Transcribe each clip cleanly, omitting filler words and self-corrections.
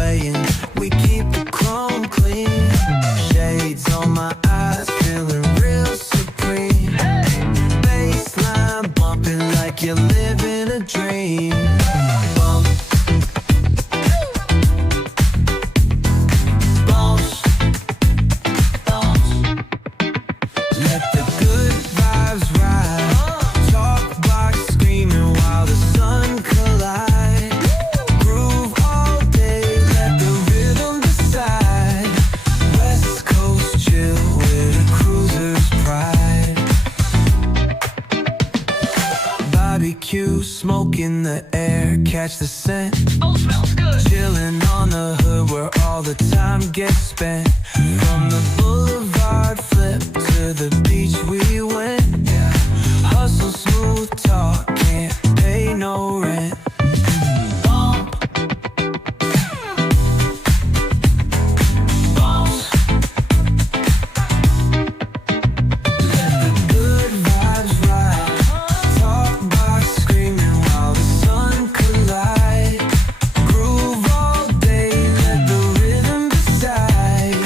swaying. We keep the chrome clean. Shades on my eyes, feeling real supreme. Baseline bumping like you're living a dream. Bump. Bounce. Bounce. Let the good vibes ride. Talk box screaming while the sun collide. Groove all day, let the rhythm decide. West Coast chill with a cruiser's pride. Barbecue, smoke in the air, catch the scent. Oh, smells good. Chillin' on the hood where all the time gets spent. From the boulevard flip to the beach we went. Hustle, smooth talk, can't pay no rent. Bump. Bounce. Let the good vibes ride. Talk box screaming while the sun collide. Groove all day, let the rhythm decide.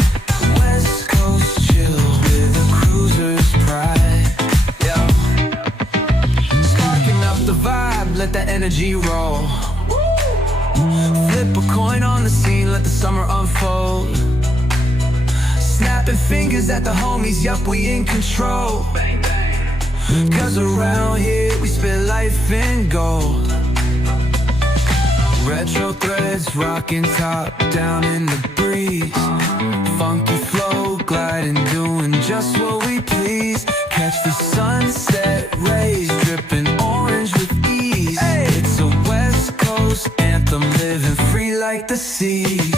West Coast chill with a cruiser's pride. Yeah. Sparking up the vibe, let that energy roll. Flip a coin on the scene, let the summer unfold. Snapping fingers at the homies, yup, we in control. Bang, bang. Cause around here we spit life in gold. Retro threads rocking top down in the breeze. Funky flow gliding, doing just what we please. Catch the sunset rays dripping orange with ease. It's a West Coast anthem, living free like the seas.